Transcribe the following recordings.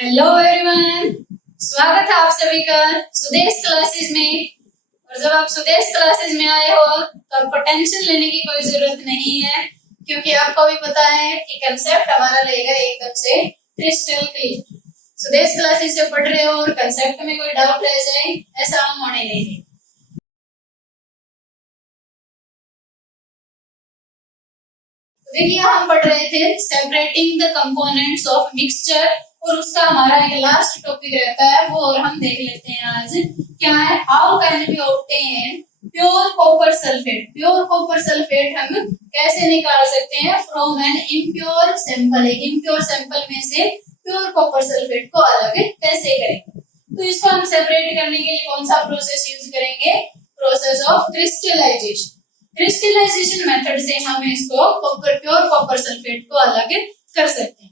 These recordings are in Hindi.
हेलो एवरीवन, स्वागत है आप सभी का सुदेश क्लासेस में। और जब आप सुदेश क्लासेस में आए हो तो आपको टेंशन लेने की कोई जरूरत नहीं है, क्योंकि आपको भी पता है कि कंसेप्ट हमारा रहेगा एकदम से क्रिस्टल क्लियर। सुदेश क्लासेस से पढ़ रहे हो और कंसेप्ट में कोई डाउट रह जाए, ऐसा हम होने नहीं देंगे। देखिए, हम पढ़ रहे थे separating the components of mixture, और उसका हमारा एक लास्ट टॉपिक रहता है वो, और हम देख लेते हैं आज क्या है। How can we obtain pure copper sulphate. Pure copper sulphate हम कैसे निकाल सकते हैं फ्रॉम एन इम्प्योर सैंपल। एक इम्प्योर सैंपल में से प्योर कॉपर सल्फेट को अलग कैसे करेंगे। तो इसको हम सेपरेट करने के लिए कौन सा प्रोसेस यूज करेंगे? Process of crystallization. Crystallization method से हम इसको प्योर कॉपर सल्फेट को अलग कर सकते हैं।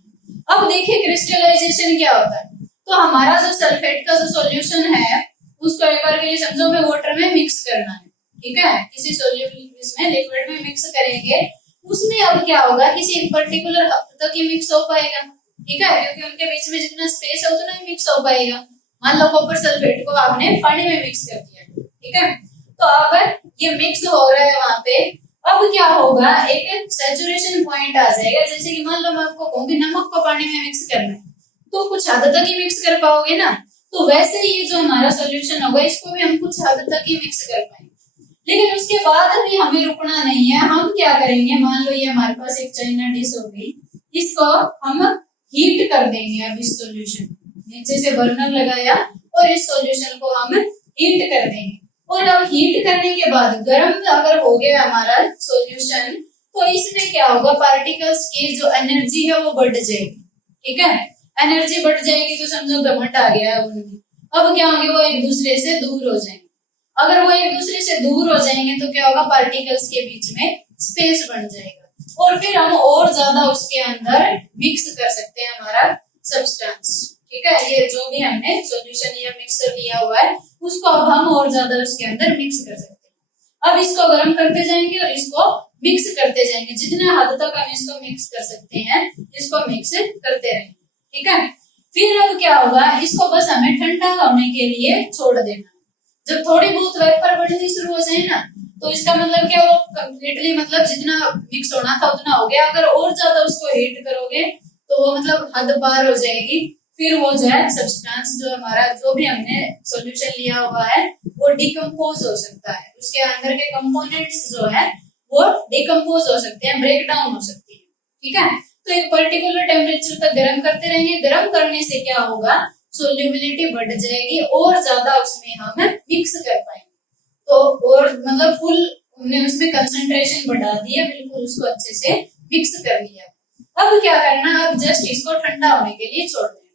अब देखिए क्रिस्टलाइजेशन क्या होता है। तो हमारा जो सल्फेट का जो सॉल्यूशन है उसको एक बार के लिए समझो में वाटर में मिक्स करना है, ठीक है। किसी इसमें लिक्विड में मिक्स करेंगे, उसमें अब क्या होगा, किसी एक पर्टिकुलर हद तक ही मिक्स हो पाएगा, ठीक है, क्योंकि उनके बीच में जितना स्पेस है उतना ही मिक्स हो पाएगा। मान लो कॉपर सल्फेट को आपने पानी में मिक्स कर दिया, ठीक है, तो अब ये मिक्स हो रहा है वहां पे। अब क्या होगा, एक सैचुरेशन पॉइंट आ जाएगा। जैसे कि मान लो मैं आपको कहूँ कि नमक को पानी में मिक्स करना है, तो कुछ हद तक ही मिक्स कर पाओगे ना। तो वैसे ये जो हमारा सॉल्यूशन होगा इसको भी हम कुछ हद तक ही मिक्स कर पाएंगे, लेकिन उसके बाद भी हमें रुकना नहीं है। हम क्या करेंगे, मान लो ये हमारे पास एक चाइना डिश हो गई, इसको हम हीट कर देंगे। अब इस सॉल्यूशन नीचे से बर्नर लगाया और इस सॉल्यूशन को हम हीट कर देंगे, और अब हीट करने के बाद गर्म अगर हो गया हमारा सॉल्यूशन, तो इसमें क्या होगा, पार्टिकल्स की जो एनर्जी है वो बढ़ जाएगी, ठीक है। एनर्जी बढ़ जाएगी तो समझो घमंड आ गया है उनकी। अब क्या होंगे, वो एक दूसरे से दूर हो जाएंगे। अगर वो एक दूसरे से दूर हो जाएंगे तो क्या होगा, पार्टिकल्स के बीच में स्पेस बन जाएगा, और फिर हम और ज्यादा उसके अंदर मिक्स कर सकते हैं हमारा सब्सटेंस, ठीक है। ये जो भी हमने सॉल्यूशन या मिक्सर लिया हुआ है उसको अब हम और ज्यादा उसके अंदर मिक्स कर सकते हैं। अब इसको गर्म करते जाएंगे और इसको मिक्स करते जाएंगे। जितना हद तक हम इसको मिक्स कर सकते हैं इसको मिक्स करते रहेंगे, ठीक है। फिर अब क्या होगा, इसको बस हमें ठंडा होने के लिए छोड़ देना। जब थोड़ी बहुत वेपर बढ़नी शुरू हो जाए ना, तो इसका मतलब क्या, वो कंप्लीटली मतलब जितना मिक्स होना था उतना हो गया। अगर और ज्यादा उसको हीट करोगे तो वो मतलब हद पार हो जाएगी। फिर वो जो है सब्सटेंस जो हमारा जो भी हमने सॉल्यूशन लिया हुआ है वो डिकम्पोज हो सकता है। उसके अंदर के कंपोनेंट्स जो है वो डिकम्पोज हो सकते हैं, ब्रेक डाउन हो सकती है, ठीक है। तो एक पर्टिकुलर टेम्परेचर तक गर्म करते रहेंगे। गर्म करने से क्या होगा, सोल्यूबिलिटी बढ़ जाएगी और ज्यादा उसमें हम मिक्स कर पाएंगे। तो और मतलब फुल हमने उसमें कंसंट्रेशन बढ़ा दिया, बिल्कुल उसको अच्छे से मिक्स कर लिया। अब क्या करना, अब जस्ट इसको ठंडा होने के लिए छोड़ देना।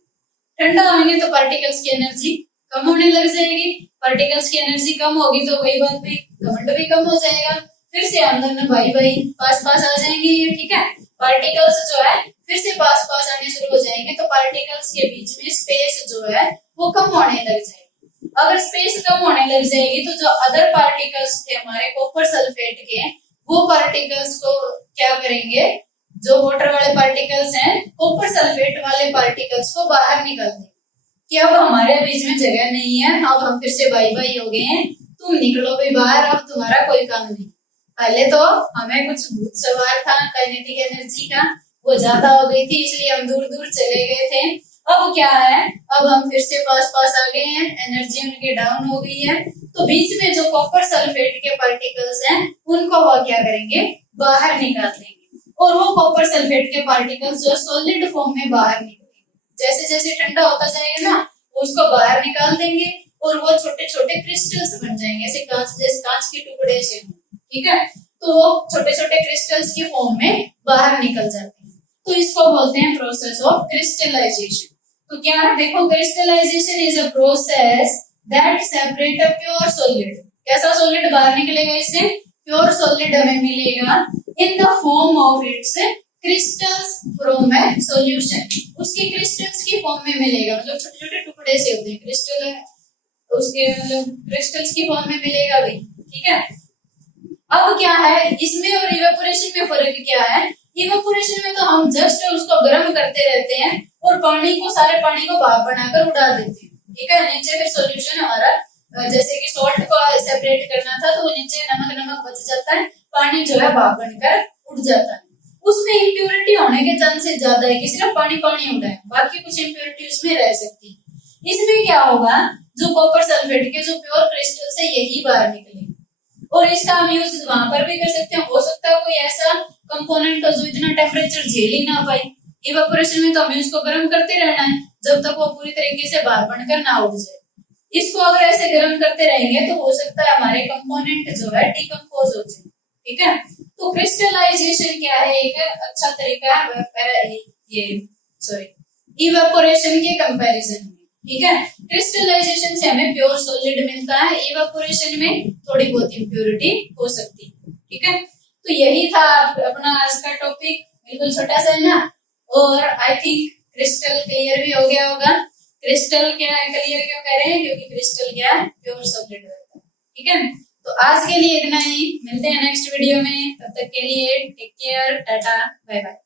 ठंडा होंगे तो पार्टिकल्स की एनर्जी कम होने लग जाएगी। पार्टिकल्स की एनर्जी कम होगी तो वही बात भी, घमंड भी कम हो जाएगा। फिर से अंदर में भाई भाई पास पास आ जाएंगे ये, ठीक है। पार्टिकल्स जो है फिर से पास पास आने शुरू हो जाएंगे, तो पार्टिकल्स के बीच में स्पेस जो है वो कम होने लग जाएगी। अगर स्पेस कम होने लग जाएगी तो जो अदर पार्टिकल्स थे हमारे कॉपर सल्फेट के, वो पार्टिकल्स को क्या करेंगे, जो वाटर वाले पार्टिकल्स हैं कॉपर सल्फेट वाले पार्टिकल्स को बाहर निकाल देंगे कि अब हमारे बीच में जगह नहीं है, अब हम फिर से बाई बाई हो गए हैं, तुम निकलो भी बाहर, अब तुम्हारा कोई काम नहीं। पहले तो हमें कुछ भूत सवार था काइनेटिक एनर्जी का, वो ज्यादा हो गई थी इसलिए हम दूर दूर चले गए थे। अब क्या है, अब हम फिर से पास पास आ गए हैं, एनर्जी उनकी डाउन हो गई है, तो बीच में जो कॉपर सल्फेट के पार्टिकल्स हैं उनको वो क्या करेंगे, बाहर निकाल देंगे। और वो कॉपर सल्फेट के पार्टिकल्स जो सॉलिड फॉर्म में बाहर निकलेंगे। जैसे जैसे ठंडा होता जाएगा ना, उसको बाहर निकाल देंगे और वो छोटे छोटे क्रिस्टल्स बन जाएंगे, ऐसे कांच जैसे कांच के टुकड़े से, ठीक है। तो वो छोटे छोटे क्रिस्टल्स की फॉर्म में बाहर निकल जाते हैं। तो इसको बोलते हैं प्रोसेस ऑफ क्रिस्टलाइजेशन। तो क्या है, देखो, crystallization is a process that separate a pure solid. कैसा सॉलिड बाहर निकलेगा इससे, प्योर सॉलिड हमें मिलेगा in the form of its crystals from a solution। उसके क्रिस्टल्स की फॉर्म में मिलेगा, मतलब छोटे छोटे टुकड़े से होते हैं क्रिस्टल है, उसके मतलब क्रिस्टल्स की फॉर्म में मिलेगा भाई, ठीक है। अब क्या है इसमें और इवेपोरेशन में फर्क क्या है, इवेपोरेशन में तो हम जस्ट उसको गर्म करते रहते हैं और सारे पानी को भाप बनाकर उड़ा देते हैं, ठीक है। नीचे फिर सॉल्यूशन हमारा जैसे कि सॉल्ट को सेपरेट करना था तो नीचे नमक नमक बच जाता है, पानी जो है भाप बनकर उड़ जाता है। उसमें इम्प्योरिटी होने के चांसेस ज्यादा है कि सिर्फ पानी पानी उड़ा है, बाकी कुछ इम्प्योरिटी उसमें रह सकती है। इसमें क्या होगा, जो कॉपर सल्फेट के जो प्योर क्रिस्टल्स है यही बाहर निकलेंगे और इसका हम यूज वहां पर भी कर सकते हैं। हो सकता है कोई ऐसा कंपोनेंट हो जो इतना टेम्परेचर झेल ही ना पाए, इवेपोरेशन में तो हमें उसको गर्म करते रहना है जब तक वो पूरी तरीके से भाप बनकर ना उड़ जाए। इसको अगर ऐसे गर्म करते रहेंगे तो हो सकता है हमारे कंपोनेंट जो है डिकम्पोज हो जाए, ठीक है। तो क्रिस्टलाइजेशन क्या है, एक अच्छा तरीका है ये सॉरी इवेपोरेशन के कंपैरिजन में, ठीक है। क्रिस्टलाइजेशन से हमें प्योर सॉलिड मिलता है, इवेपोरेशन में थोड़ी बहुत इम्प्योरिटी हो सकती है, ठीक है। तो यही था अपना आज का टॉपिक, बिल्कुल छोटा सा है ना, और आई थिंक क्रिस्टल क्लियर भी हो गया होगा। क्रिस्टल क्या है, क्लियर क्यों कह रहे हैं, क्योंकि क्रिस्टल क्या है, प्योर सॉलिड रहता है, ठीक है। तो आज के लिए इतना ही, मिलते हैं नेक्स्ट वीडियो में, तब तक के लिए take care, tata, bye bye.